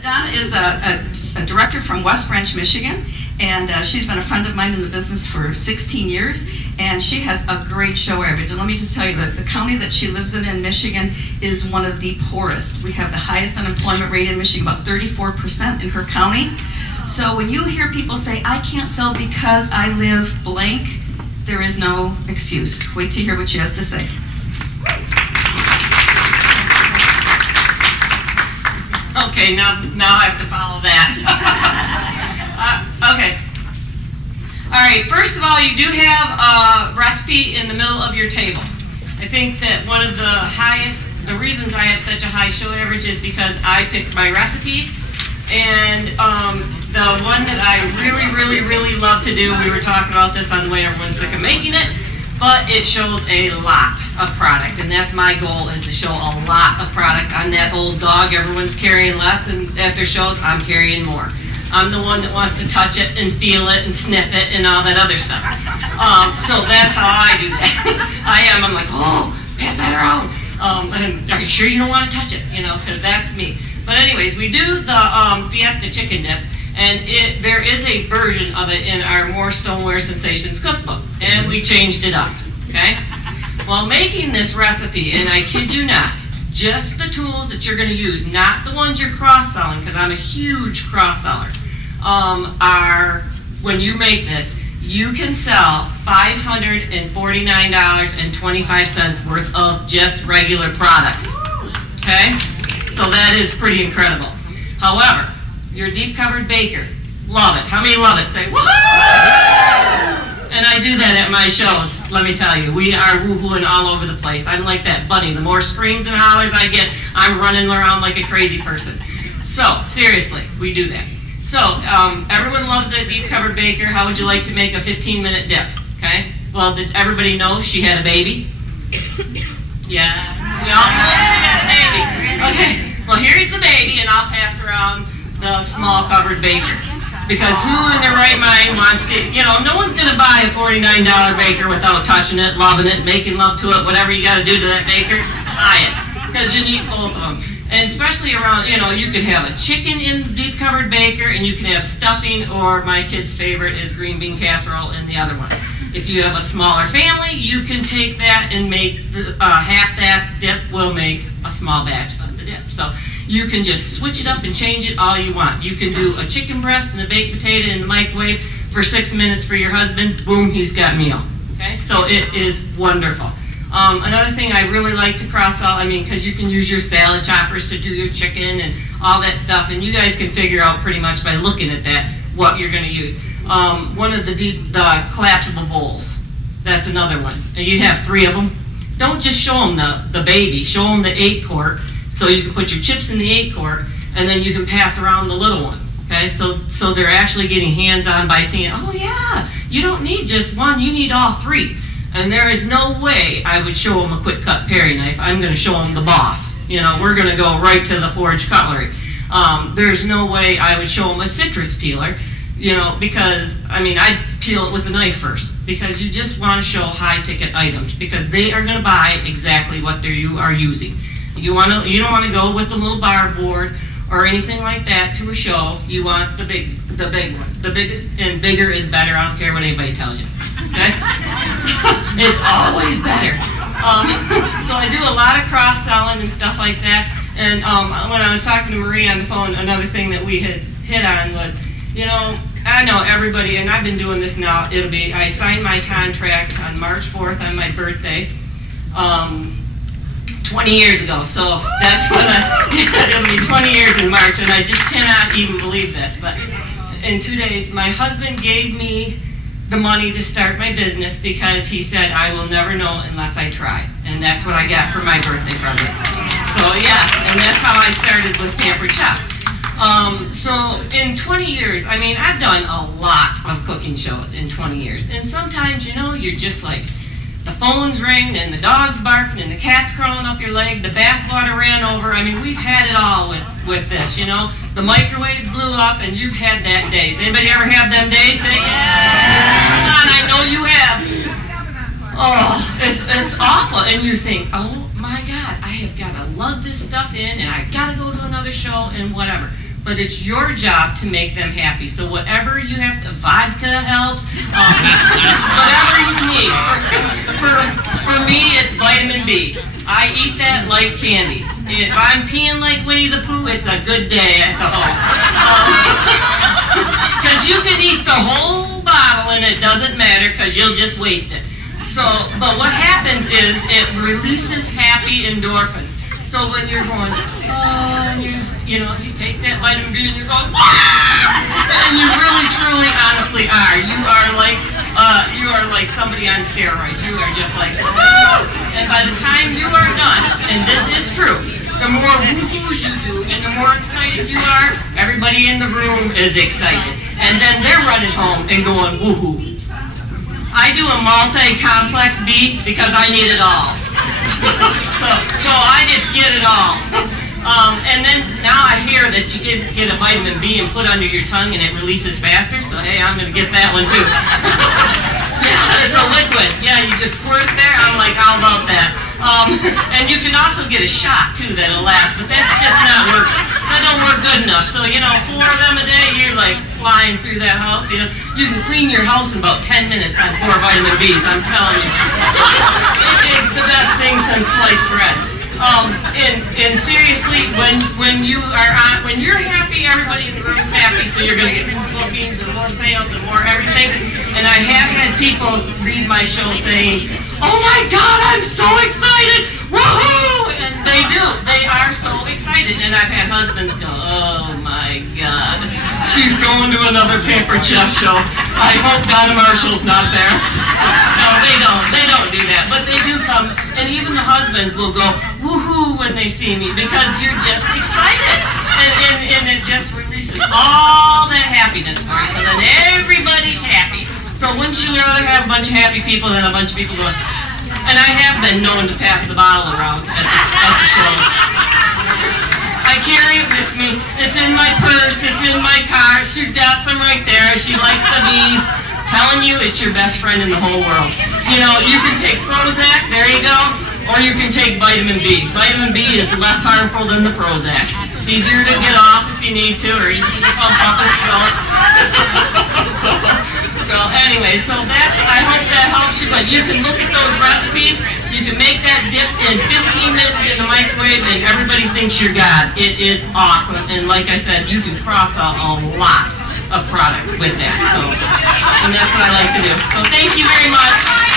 Donna is a director from West Branch, Michigan, and she's been a friend of mine in the business for 16 years, and she has a great show average. And let me just tell you that the county that she lives in Michigan is one of the poorest. We have the highest unemployment rate in Michigan, about 34% in her county. So when you hear people say, I can't sell because I live blank, there is no excuse. Wait to hear what she has to say. Okay, now I have to follow that. Okay. All right, first of all, you do have a recipe in the middle of your table. I think that one of the reasons I have such a high show average is because I picked my recipes. And the one that I really love to do, we were talking about this on the way everyone's sick of making it, but it shows a lot of product, and that's my goal, is to show a lot of product. I'm that old dog, everyone's carrying less, and at their shows, I'm carrying more. I'm the one that wants to touch it and feel it and sniff it and all that other stuff. So that's how I do that. I'm like, oh, pass that around. And are you sure you don't want to touch it? You know, because that's me. But anyways, we do the Fiesta chicken dip, and there is a version of it in our More Stoneware Sensations cookbook, and we changed it up, okay? While making this recipe, and I kid you not, just the tools that you're going to use, not the ones you're cross-selling, because I'm a huge cross-seller, are, when you make this, you can sell $549.25 worth of just regular products, okay? So that is pretty incredible. However, your deep covered baker, love it. How many love it? Say, woohoo! And I do that at my shows, let me tell you. We are woohooing all over the place. I'm like that bunny. The more screams and hollers I get, I'm running around like a crazy person. So, seriously, we do that. So, everyone loves that deep covered baker. How would you like to make a 15-minute dip? Okay? Well, did everybody know she had a baby? Yeah. We all know she had a baby. Okay. Well, here's the baby, and I'll pass around the small covered baker. Because who in their right mind wants to, you know, no one's going to buy a $49 baker without touching it, loving it, making love to it, whatever you got to do to that baker, buy it. Because you need both of them. And especially around, you know, you could have a chicken in the deep covered baker, and you can have stuffing, or my kid's favorite is green bean casserole in the other one. If you have a smaller family, you can take that and make half that dip will make a small batch of the dip. So you can just switch it up and change it all you want. You can do a chicken breast and a baked potato in the microwave for 6 minutes for your husband. Boom, he's got meal. Okay, so it is wonderful. Another thing I really like to cross out, because you can use your salad choppers to do your chicken and all that stuff, and you guys can figure out pretty much by looking at that what you're going to use. One of the collapsible bowls. That's another one. And you have 3 of them. Don't just show them the baby. Show them the 8-quart. So you can put your chips in the 8-quart, and then you can pass around the little one. Okay, so they're actually getting hands-on by seeing, oh yeah, you don't need just one, you need all 3. And there is no way I would show them a quick cut paring knife. I'm going to show them the boss. You know, we're going to go right to the forged cutlery. There's no way I would show them a citrus peeler. You know, because, I'd peel it with a knife first, because you just want to show high-ticket items, because they are going to buy exactly what you are using. You don't want to go with the little bar board or anything like that to a show. You want the big one. The biggest, and bigger is better. I don't care what anybody tells you. Okay? It's always better. So I do a lot of cross-selling and stuff like that. And when I was talking to Marie on the phone, another thing that we had hit on was, you know, I know everybody, and I've been doing this now, I signed my contract on March 4th on my birthday, 20 years ago. So that's when it'll be 20 years in March, and I just cannot even believe this. But in 2 days, my husband gave me the money to start my business, because he said, I will never know unless I try. And that's what I got for my birthday present. So yeah, and that's how I started with Pampered Chef. So in 20 years, I've done a lot of cooking shows in 20 years. And sometimes, you know, you're just like, the phone's ringing and the dog's barking and the cat's crawling up your leg, the bathwater ran over. We've had it all with this, you know. The microwave blew up, and you've had that days. Anybody ever have them days? Say, yeah! Come on, I know you have. Oh, it's awful. And you think, oh my God, I have got to lug this stuff in, and I've got to go to another show and whatever. but it's your job to make them happy. So whatever you have to, vodka helps, whatever you need. For me, it's vitamin B. I eat that like candy. If I'm peeing like Winnie the Pooh, it's a good day at the house. Because you can eat the whole bottle and it doesn't matter because you'll just waste it. So, but what happens is it releases happy endorphins. So when you're going, and you take that vitamin B and you're going, and you really, truly, honestly are. You are like somebody on steroids. You are just like, and by the time you are done, and this is true, the more woo-hoos you do and the more excited you are, everybody in the room is excited. And then they're running home and going woo-hoo. I do a multi-complex B because I need it all. so I just get it all. And then now I hear that you get a vitamin B and put under your tongue and it releases faster. So hey, I'm going to get that one too. Yeah, it's a liquid. Yeah, you just squirt it there. I'm like, how about that? And you can also get a shot too that'll last, but that's just not works. That don't work good enough. So 4 of them a day, you're like flying through that house. You can clean your house in about 10 minutes on 4 vitamin Bs. I'm telling you, it is the best thing since sliced bread. And seriously, when you're happy, everybody in the room is happy. So you're gonna get more bookings and more sales and more everything. And I have had people leave my show saying, "Oh my God, I'm so excited! Woohoo!" And they do. They are so excited. And I've had husbands go, "Oh my God, she's going to another Pampered Chef show. I hope Donna Marshall's not there." No, they don't. They don't do that. But they do come. And even the husbands will go woohoo when they see me because you're just excited. And it just releases all that happiness for you. So then everybody's happy. So wouldn't you rather have a bunch of happy people than a bunch of people going, and I have been known to pass the bottle around at the shows. I carry it with me. It's in my purse. It's in my car. She's got some right there. She likes the bees. Telling you, it's your best friend in the whole world. You can take Prozac, there you go, or you can take vitamin B. Vitamin B is less harmful than the Prozac. It's easier to get off if you need to, or easier to pump up if you don't. So anyway, I hope that helps you, but you can look at those recipes. You can make that dip in 15 minutes in the microwave and everybody thinks you're God. It is awesome. And like I said, you can cross out a lot of product with that. And that's what I like to do. So thank you very much.